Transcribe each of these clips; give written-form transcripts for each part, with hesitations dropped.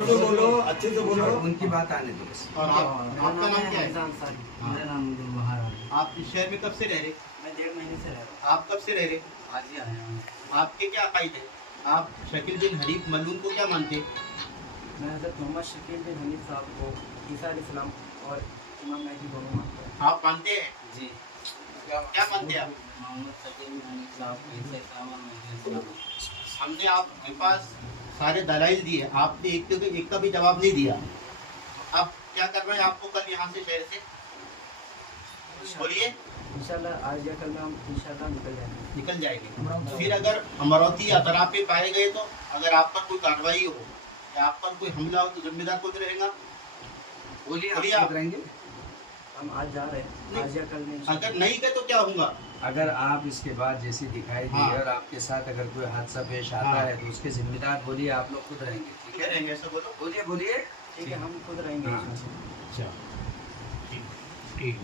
बोलो, अच्छे से बोलो। उनकी बात आने दो बस। और आपका नाम क्या है? मेरा नाम महाराज। आप इस शहर में कब से रह रहे? मैं 1.5 महीने से रह रहा हूँ। आप कब से रह रहे? आज ही आया हूँ। आपके क्या अकायद है? आप शकील बिन हनीफ मलून को क्या मानते हैं? मैं हज़रत मोहम्मद शकील बिन हनीफ साहब को ईसा अलैहिस्सलाम और इमाम महदी दोनों मानता हूँ। आप मानते हैं? जी। क्या मानते हैं आप? मोहम्मद शकील बिन हनीफ साहब को ईसा अलैहिस्सलाम और महदी अलैहिस्सलाम। हमने आपके पास सारे दलाइल दिए, आपने एक का भी जवाब नहीं दिया। अब क्या करना है आपको कल यहाँ से शहर से? बोलिए। इंशाल्लाह आज या कल में हम इंशाल्लाह निकल जाएंगे। फिर अगर अमरावती या दरा पे पाए गए तो अगर आप पर कोई कार्रवाई हो या आप पर कोई हमला हो तो जिम्मेदार कौन रहेगा? बोलिए आप रहेंगे। हम आज जा रहे हैं, आज या कल में। अगर नहीं गए तो क्या होगा? अगर आप इसके बाद जैसे दिखाई दी और आपके साथ अगर कोई हादसा पेश आता है तो उसके जिम्मेदार बोलिए आप लोग खुद रहेंगे। ठीक है, रहेंगे ऐसा बोलो। बोलिए बोलिए। ठीक है, हम खुद रहेंगे। अच्छा ठीक है।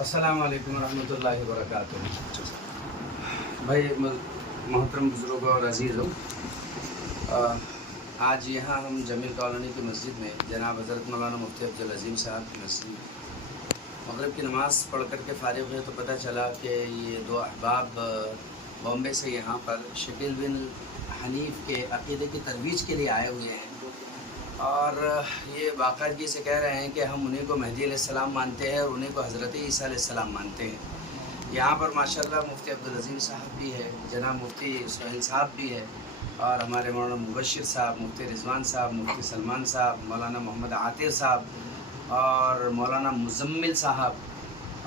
अस्सलाम वालेकुम रहमतुल्लाहि व बरकातुहू। भाई मोहतरम बुजुर्गों और अजीज़ों, आज यहाँ हम जमील कॉलोनी की मस्जिद में जनाब हज़रत मौलाना मुफ्ती अब्दुल अज़ीम साहब की मस्जिद मगरिब की नमाज़ पढ़ कर के फ़ारिग हुए तो पता चला कि ये दो अहबाब बॉम्बे से यहाँ पर शकील बिन हनीफ के अक़ीदे की तरवीज के लिए आए हुए हैं और ये बाकायदगी से कह रहे हैं कि हम उन्हीं को मेहदी अलैहिस्सलाम मानते हैं और उन्हीं को हज़रत ईसा अलैहिस्सलाम मानते हैं। यहाँ पर माशाल्लाह मुफ्ती अब्दुल अज़ीम साहब भी है, जनाब मुफ्ती सुहेल साहब भी है और हमारे मौलाना मुबशिर साहब, मुफ्ती रिजवान साहब, मुफ्ती सलमान साहब, मौलाना मोहम्मद आतिर साहब और मौलाना मुजम्मिल साहब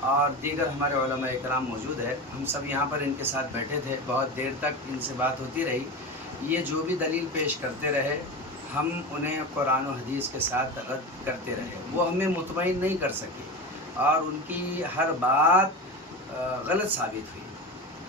और दीगर हमारे उलमा इकराम मौजूद है। हम सब यहाँ पर इनके साथ बैठे थे, बहुत देर तक इनसे बात होती रही। ये जो भी दलील पेश करते रहे हम उन्हें कुरान और हदीस के साथ रद्द करते रहे, वो हमें मुतमईन नहीं कर सके और उनकी हर बात गलत साबित हुई।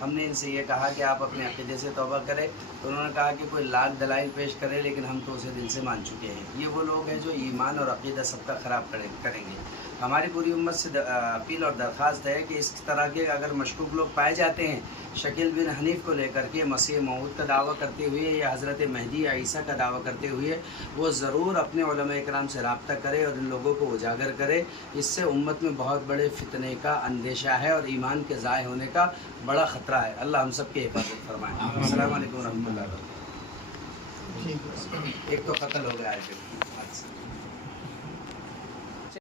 हमने इनसे ये कहा कि आप अपने अक़ीदे से तौबा करें तो उन्होंने कहा कि कोई लाख दलाइल पेश करे लेकिन हम तो उसे दिल से मान चुके हैं। ये वो लोग हैं जो ईमान और अक़ीदा सबका ख़राब करेंगे। हमारी पूरी उम्मत से अपील और दरख्वास्त है कि इस तरह के अगर मशकूक लोग पाए जाते हैं शकील बिन हनीफ को लेकर के मसीह मऊद का दावा करते हुए या हज़रत मेहदी या ईसा का दावा करते हुए, वो ज़रूर अपने उलमा इकराम से रब्ता करे और इन लोगों को उजागर करे। इससे उम्मत में बहुत बड़े फितने का अंदेशा है और ईमान के ज़ाय होने का बड़ा ख़तरा है। अल्लाह हम सब की हिफाजत फरमाए। अस्सलाम वालेकुम रहमतुल्लाहि व बरकातहू। एक तो कत्ल हो गया है।